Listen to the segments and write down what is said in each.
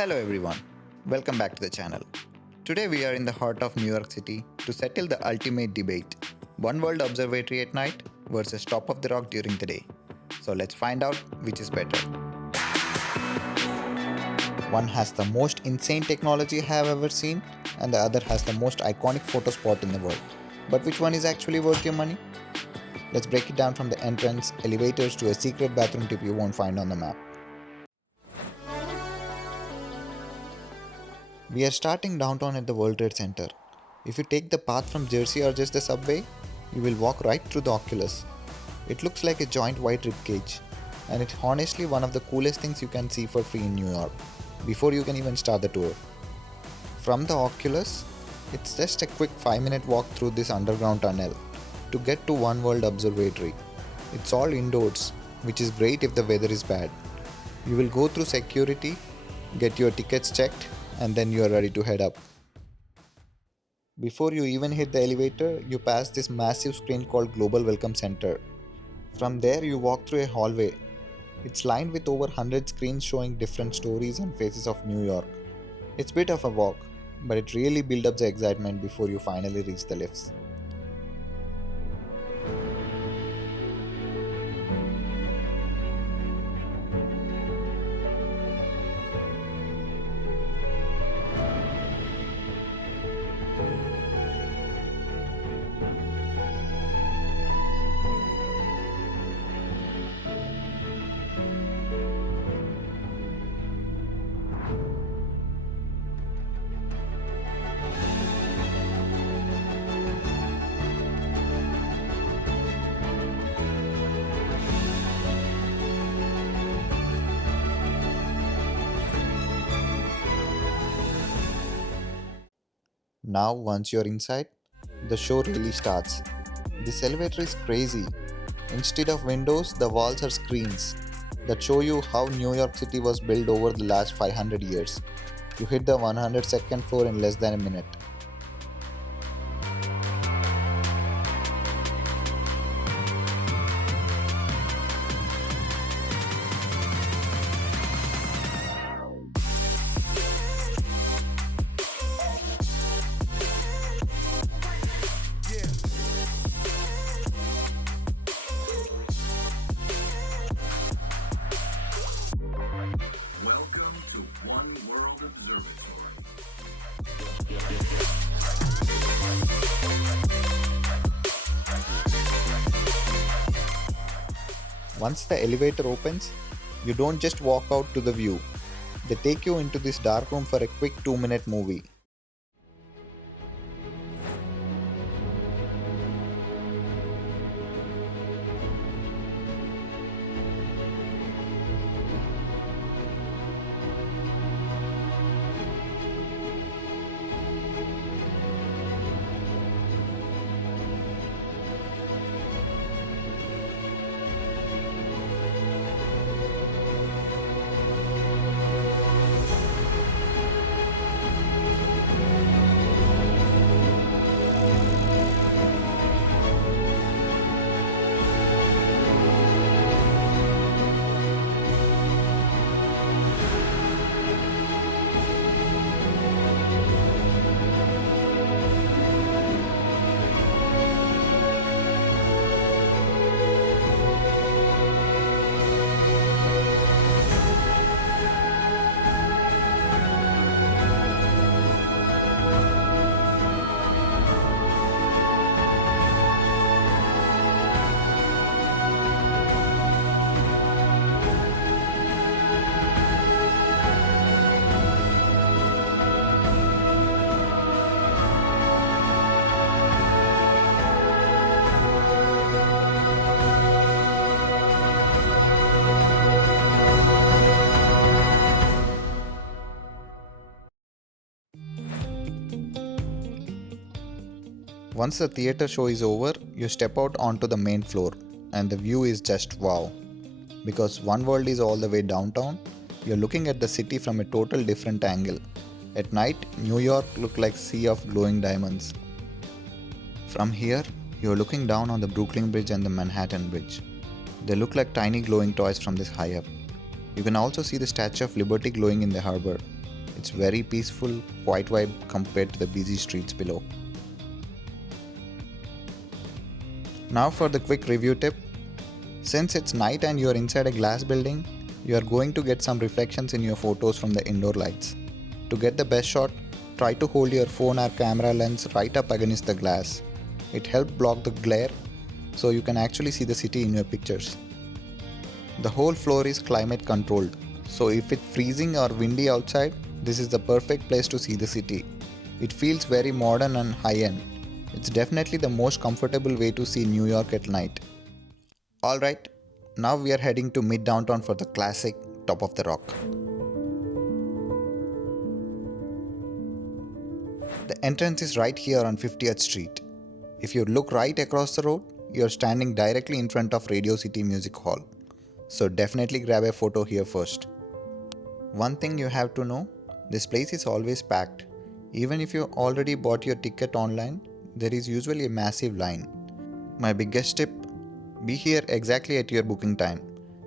Hello everyone, welcome back to the channel. Today we are in the heart of New York City to settle the ultimate debate, One World Observatory at night versus Top of the Rock during the day. So let's find out which is better. One has the most insane technology I have ever seen and the other has the most iconic photo spot in the world. But which one is actually worth your money? Let's break it down from the entrance, elevators to a secret bathroom tip you won't find on the map. We are starting downtown at the World Trade Center. If you take the path from Jersey or just the subway, you will walk right through the Oculus. It looks like a giant white ribcage, and it's honestly one of the coolest things you can see for free in New York, before you can even start the tour. From the Oculus, it's just a quick 5-minute walk through this underground tunnel to get to One World Observatory. It's all indoors, which is great if the weather is bad. You will go through security, get your tickets checked, and then you are ready to head up. Before you even hit the elevator, you pass this massive screen called Global Welcome Center. From there, you walk through a hallway. It's lined with over 100 screens showing different stories and faces of New York. It's a bit of a walk, but it really builds up the excitement before you finally reach the lifts. Now, once you're inside, the show really starts. This elevator is crazy. Instead of windows, the walls are screens that show you how New York City was built over the last 500 years. You hit the 102nd floor in less than a minute. Welcome to One World Observatory. Once the elevator opens, you don't just walk out to the view. They take you into this dark room for a quick 2-minute movie. Once the theater show is over, you step out onto the main floor, and the view is just wow. Because One World is all the way downtown, you're looking at the city from a total different angle. At night, New York looks like a sea of glowing diamonds. From here, you're looking down on the Brooklyn Bridge and the Manhattan Bridge. They look like tiny glowing toys from this high up. You can also see the Statue of Liberty glowing in the harbor. It's very peaceful, quiet vibe compared to the busy streets below. Now for the quick review tip. Since it's night and you're inside a glass building, you are going to get some reflections in your photos from the indoor lights. To get the best shot, try to hold your phone or camera lens right up against the glass. It helps block the glare so you can actually see the city in your pictures. The whole floor is climate controlled, so if it's freezing or windy outside, this is the perfect place to see the city. It feels very modern and high-end. It's definitely the most comfortable way to see New York at night. Alright, now we are heading to mid-downtown for the classic Top of the Rock. The entrance is right here on 50th Street. If you look right across the road, you are standing directly in front of Radio City Music Hall. So definitely grab a photo here first. One thing you have to know, this place is always packed. Even if you already bought your ticket online, there is usually a massive line. My biggest tip, be here exactly at your booking time.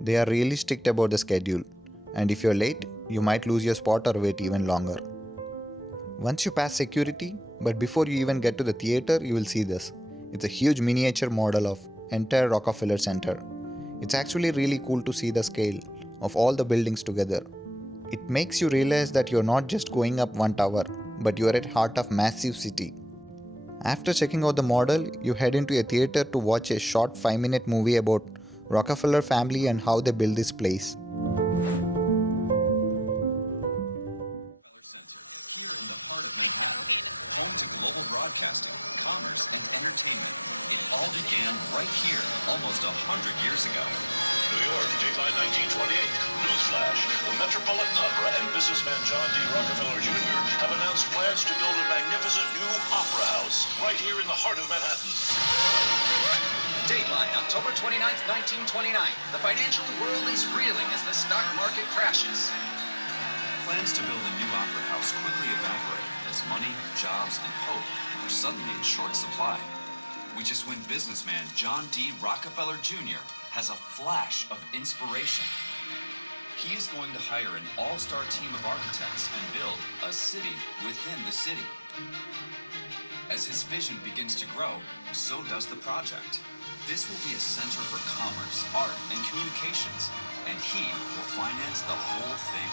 They are really strict about the schedule, and if you're late, you might lose your spot or wait even longer. Once you pass security, but before you even get to the theater, you will see this. It's a huge miniature model of entire Rockefeller Center. It's actually really cool to see the scale of all the buildings together. It makes you realize that you're not just going up one tower, but you're at heart of massive city. After checking out the model, you head into a theater to watch a short 5-minute movie about Rockefeller family and how they built this place. Rockefeller Center, here in the heart of Manhattan, home to global broadcasting, commerce, and entertainment. It all began right here, almost 100 years ago. New York, Dateline 1928. Newsflash. The Metropolitan Opera and businessman John D. Rockefeller Jr. have announced plans to build a magnificent new opera house right here in the heart of Manhattan. Dateline, October 29th, 1929. The financial world is reeling as the stock market crashes. Plans to build a new opera house quickly evaporate as money, jobs, and hope are suddenly in short supply. Which is when businessman John D. Rockefeller Jr. has a flash of inspiration. He is going to hire an all-star team of architects and build a city within the city. As his vision begins to grow, so does the project. This will be a center for commerce, art, and communications, and he will finance the whole thing.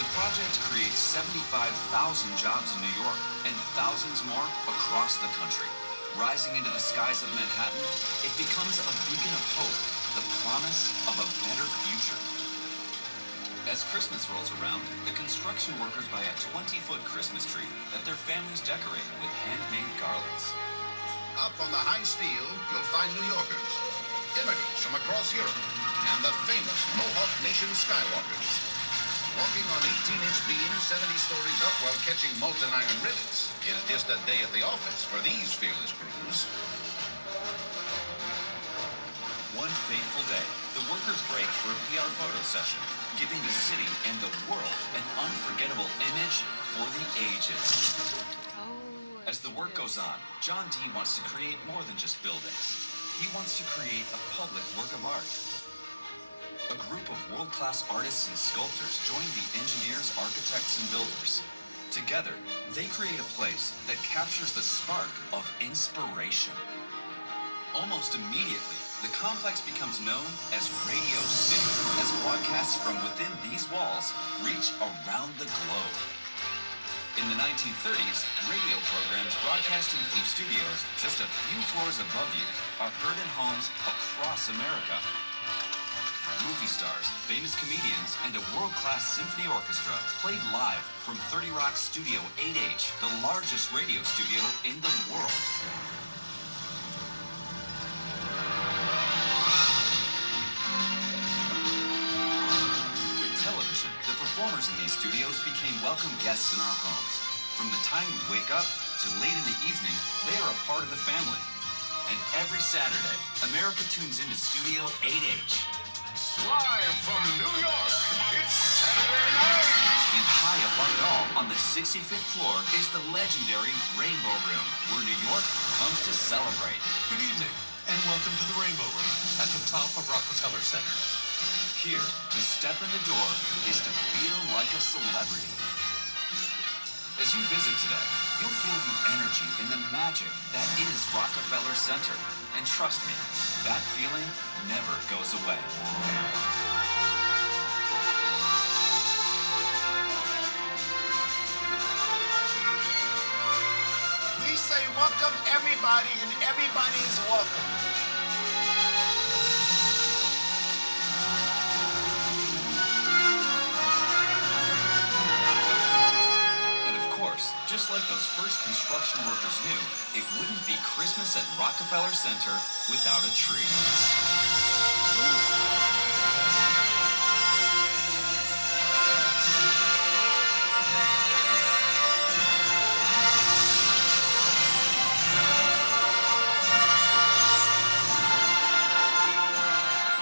The project creates 75,000 jobs in New York and thousands more across the country. Rising into the skies of Manhattan, it becomes a beacon of hope, the promise of a better future. As Christmas rolls around, the construction workers buy a 20-foot Christmas tree that their families decorate with handmade garlands. Up on the high steel, you'll find New Yorkers, immigrants from across Europe, and the famous Mohawk Nation skywalkers. Walking on 18-inch beams 70 stories up while catching molten iron rivets is just a day at the office for these fearless crews. One fateful day, the workers break for a PR photo session, giving the city and the world an unforgettable image for the ages. As the work goes on, John D. wants to create more than just buildings. He wants to create a public work of art. A group of world-class artists and sculptors join the engineers, architects, and builders. Together, they create a place that captures the spark of inspiration. Almost immediately, the complex becomes known as Radio City, as broadcasts from within these walls reach around the globe. In the 1930s, radio programs broadcasting from studios just a few floors above you are heard in homes across America. Movie stars, famous comedians, and a world-class symphony orchestra played live from 30 Rock's Studio 8H, the largest radio studio in the world. With television, the performers in these studios became welcome guests in our homes. From the time we wake up to late in the evening, they are a part of the family. And every Saturday, America tunes into Studio 8H. Live from New York, it's Saturday night! And high above it all, on the 65th floor, is the legendary Rainbow Room, where New York comes to celebrate. Good evening, and welcome to the Rainbow Room at the top of Rockefeller Center. Here, to step in the door is to feel like a celebrity. As you visit today, you'll feel the energy and the magic that is Rockefeller Center. And trust me, that feeling never goes away. We say welcome everybody, and everybody is welcome. And of course, just like those first construction workers knew, it wouldn't be Christmas at Rockefeller Center without a tree.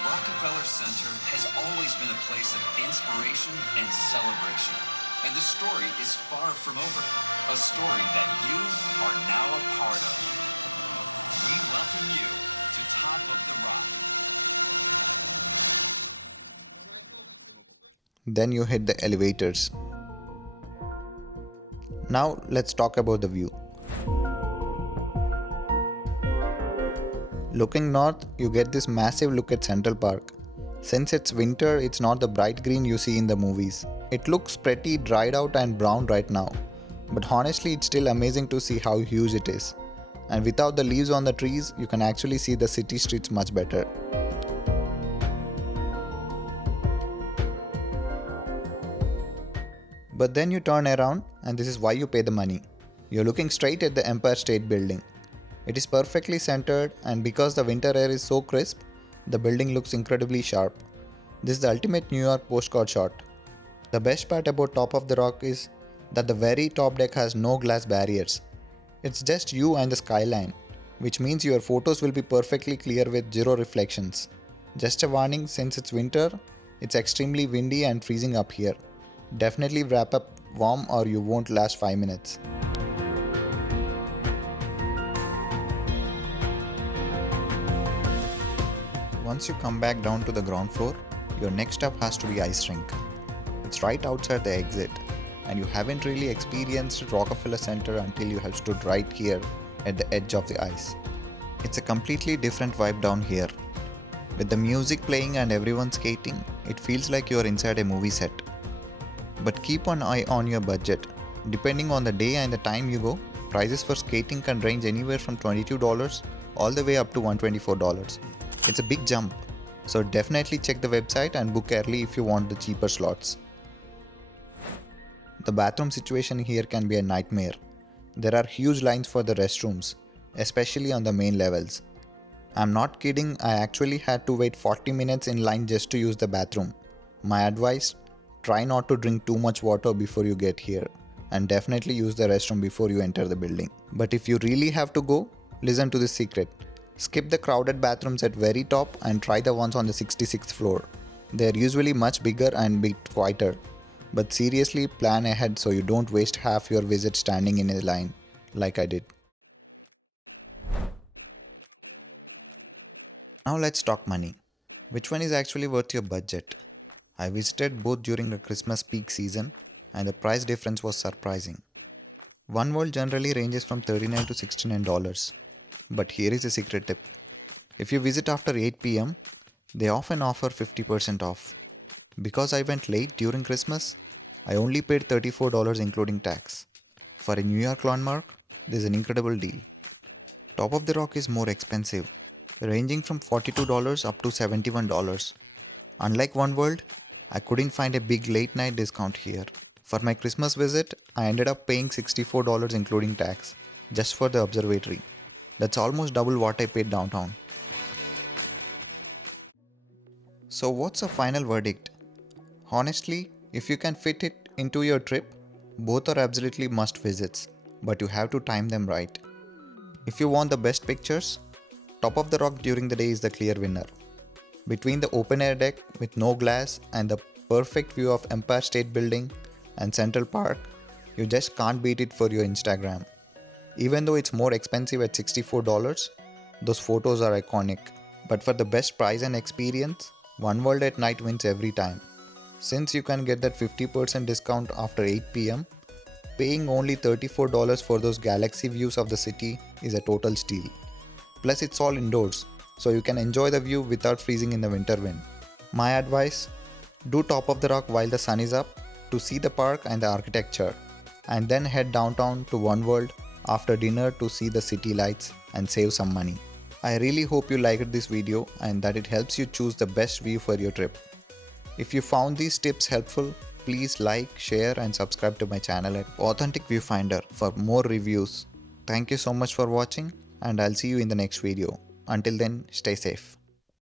Rockefeller Center has always been a place of inspiration and celebration. And the story is far from over. A story that you are now a part of. We welcome you to Top of the Rock. Then you hit the elevators. Now let's talk about the view. Looking north, you get this massive look at Central Park. Since it's winter, it's not the bright green you see in the movies. It looks pretty dried out and brown right now. But honestly, it's still amazing to see how huge it is. And without the leaves on the trees, you can actually see the city streets much better. But then you turn around, and this is why you pay the money. You're looking straight at the Empire State Building. It is perfectly centered, and because the winter air is so crisp, the building looks incredibly sharp. This is the ultimate New York postcard shot. The best part about Top of the Rock is that the very top deck has no glass barriers. It's just you and the skyline, which means your photos will be perfectly clear with zero reflections. Just a warning, since it's winter, it's extremely windy and freezing up here. Definitely wrap up warm or you won't last 5 minutes. Once you come back down to the ground floor, your next stop has to be Ice Rink. It's right outside the exit, and you haven't really experienced Rockefeller Center until you have stood right here at the edge of the ice. It's a completely different vibe down here. With the music playing and everyone skating, it feels like you're inside a movie set. But keep an eye on your budget. Depending on the day and the time you go, prices for skating can range anywhere from $22 all the way up to $124. It's a big jump, so definitely check the website and book early if you want the cheaper slots. The bathroom situation here can be a nightmare. There are huge lines for the restrooms, especially on the main levels. I'm not kidding, I actually had to wait 40 minutes in line just to use the bathroom. My advice: try not to drink too much water before you get here, and definitely use the restroom before you enter the building. But if you really have to go, listen to this secret. Skip the crowded bathrooms at very top and try the ones on the 66th floor. They're usually much bigger and bit quieter. But seriously, plan ahead so you don't waste half your visit standing in a line, like I did. Now let's talk money. Which one is actually worth your budget? I visited both during the Christmas peak season, and the price difference was surprising. One World generally ranges from $39 to $69. But here is a secret tip. If you visit after 8 pm, they often offer 50% off. Because I went late during Christmas, I only paid $34 including tax. For a New York landmark, this is an incredible deal. Top of the Rock is more expensive, ranging from $42 up to $71. Unlike One World, I couldn't find a big late night discount here. For my Christmas visit, I ended up paying $64 including tax, just for the observatory. That's almost double what I paid downtown. So what's the final verdict? Honestly, if you can fit it into your trip, both are absolutely must visits, but you have to time them right. If you want the best pictures, Top of the Rock during the day is the clear winner. Between the open air deck with no glass and the perfect view of Empire State Building and Central Park, you just can't beat it for your Instagram. Even though it's more expensive at $64, those photos are iconic. But for the best price and experience, One World at night wins every time. Since you can get that 50% discount after 8 pm, paying only $34 for those galaxy views of the city is a total steal. Plus it's all indoors, so you can enjoy the view without freezing in the winter wind. My advice: do top of the rock while the sun is up to see the park and the architecture, and then head downtown to One World after dinner to see the city lights and save some money. I really hope you liked this video and that it helps you choose the best view for your trip. If you found these tips helpful, please like, share and subscribe to my channel at Authentic Viewfinder for more reviews. Thank you so much for watching and I'll see you in the next video. Until then, stay safe.